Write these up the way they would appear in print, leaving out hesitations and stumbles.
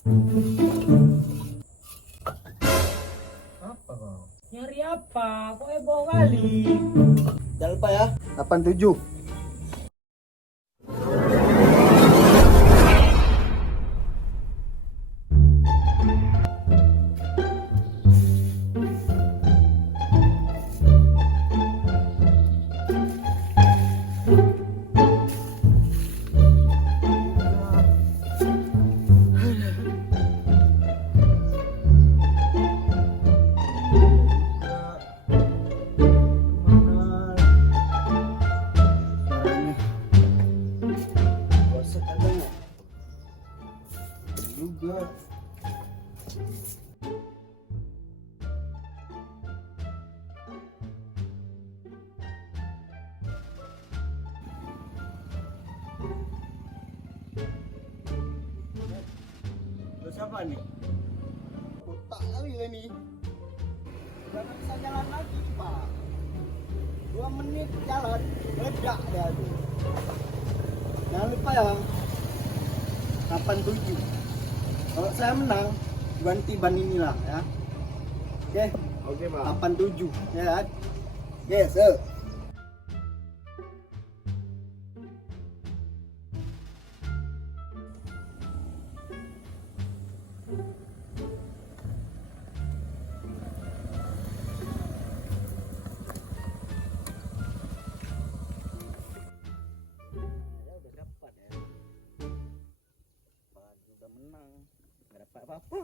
Apa kau? Nyari apa? Kok heboh kali? Jangan lupa ya, 87. Juga terus apa nih? Otak kali ini. Udah nggak bisa jalan lagi, Pak. 2 menit jalan, meledak dia tuh. Jangan lupa ya, 87. Kalau saya menang, ganti ban inilah ya. Oke. Oke, Pak. 87, ya kan? Yes, sir. Udah dapat ya. Ban udah menang. Nggak dapat apa-apa.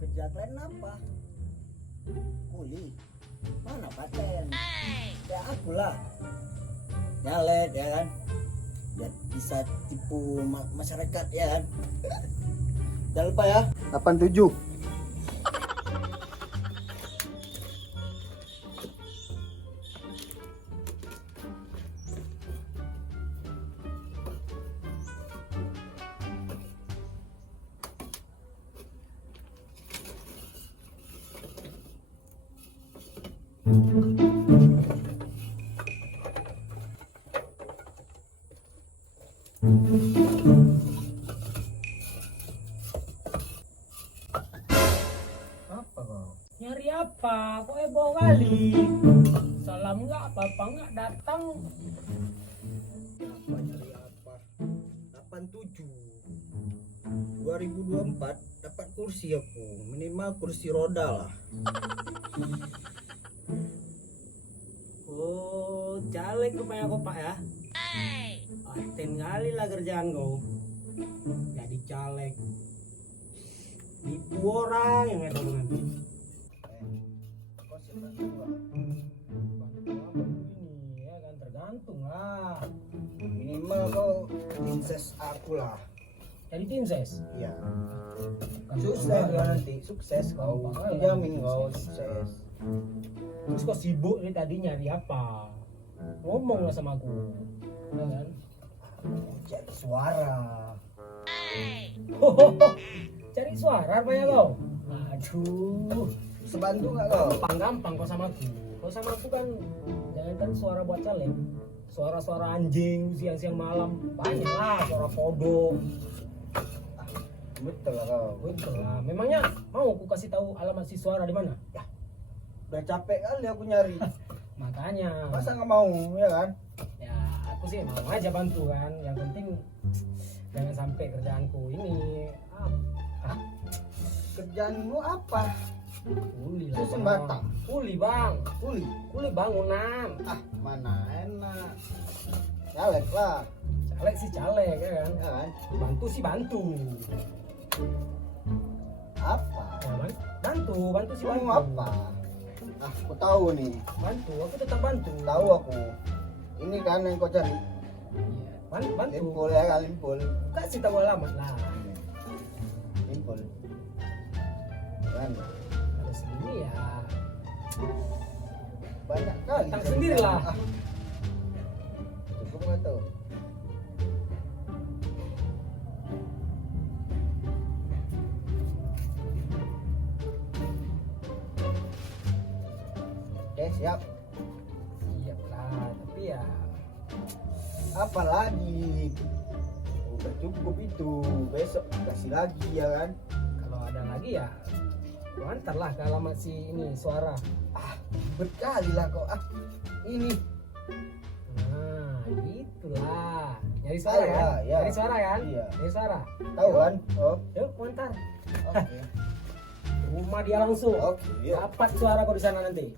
Kerja kalian apa? Kuli. Mana paten? Ya aku lah. Nyalet ya kan. Biar bisa tipu masyarakat ya kan. Jangan lupa ya, 87. Apa kau? Nyari apa? Kok heboh kali? Salam nggak? Apa nggak datang? Apa nyari apa? 87. 2024 dapat kursi aku, minimal kursi roda lah. Oh, caleg rupanya kau Pak ya? Paten kali lah kerjaan kau. Jadi caleg. Nipu orang yang ada nanti. Kau siapa juga? Bantu apa ini? Ya kan tergantung lah. Minimal kau princess aku lah. Jadi tinses. Iya. Kan Sukses gampang. kau nanti, sukses kau. Gampang, Jamin kau sukses. sukses. Terus kok sibuk nih tadi nyari apa? Ngomong lah sama aku. Ya kan? Cari suara. Cari suara apa ya kau? Aduh. Sebantu nggak kau? Gampang kau sama aku. Kau sama aku kan jangan kan suara buat caleg. Suara-suara anjing siang-siang malam banyak lah, suara kodok. Betul lah kau. Betul lah. Memangnya mau aku kasih tahu alamat si suara di mana? Ya, udah capek kali aku nyari. Makanya. Masa nggak mau ya kan? Ya aku sih mau aja bantu kan. Yang penting jangan sampai kerjaanku ini Kerjaanmu apa? kuli lah. Susun Bang. batang. Kuli bang. Kuli. Kuli bangunan. Mana enak. Caleg lah. Caleg sih caleg ya kan. Ya kan? Bantu sih bantu. Apa? Ya, bantu sih Kamu bantu. mau apa? Nah, aku tahu nih. Bantu, aku tetap bantu. Tahu aku. Ini kan yang kau cari. Iya, bantu. Limpul ya kan, limpul. Kasih tahu alamat lah. Limpul. Kan? Ada sini ya. Banyak kali. Datang sendiri lah. Cukup nggak tuh? Oke, siap. Siap lah, tapi ya Apa lagi? Udah cukup itu. Besok kasih lagi ya kan? kalau ada lagi ya gua antar lah ke alamat si ini suara. Berkali lah kok. Ini. Nah, gitulah. Nyari suara Ayo kan? lah, ya. Nyari suara kan? Iya. Nyari suara. Tahu kan? Oh, Yuk, gua antar. oke. Rumah dia langsung. Oke, yuk. Dapat suara kau di sana nanti.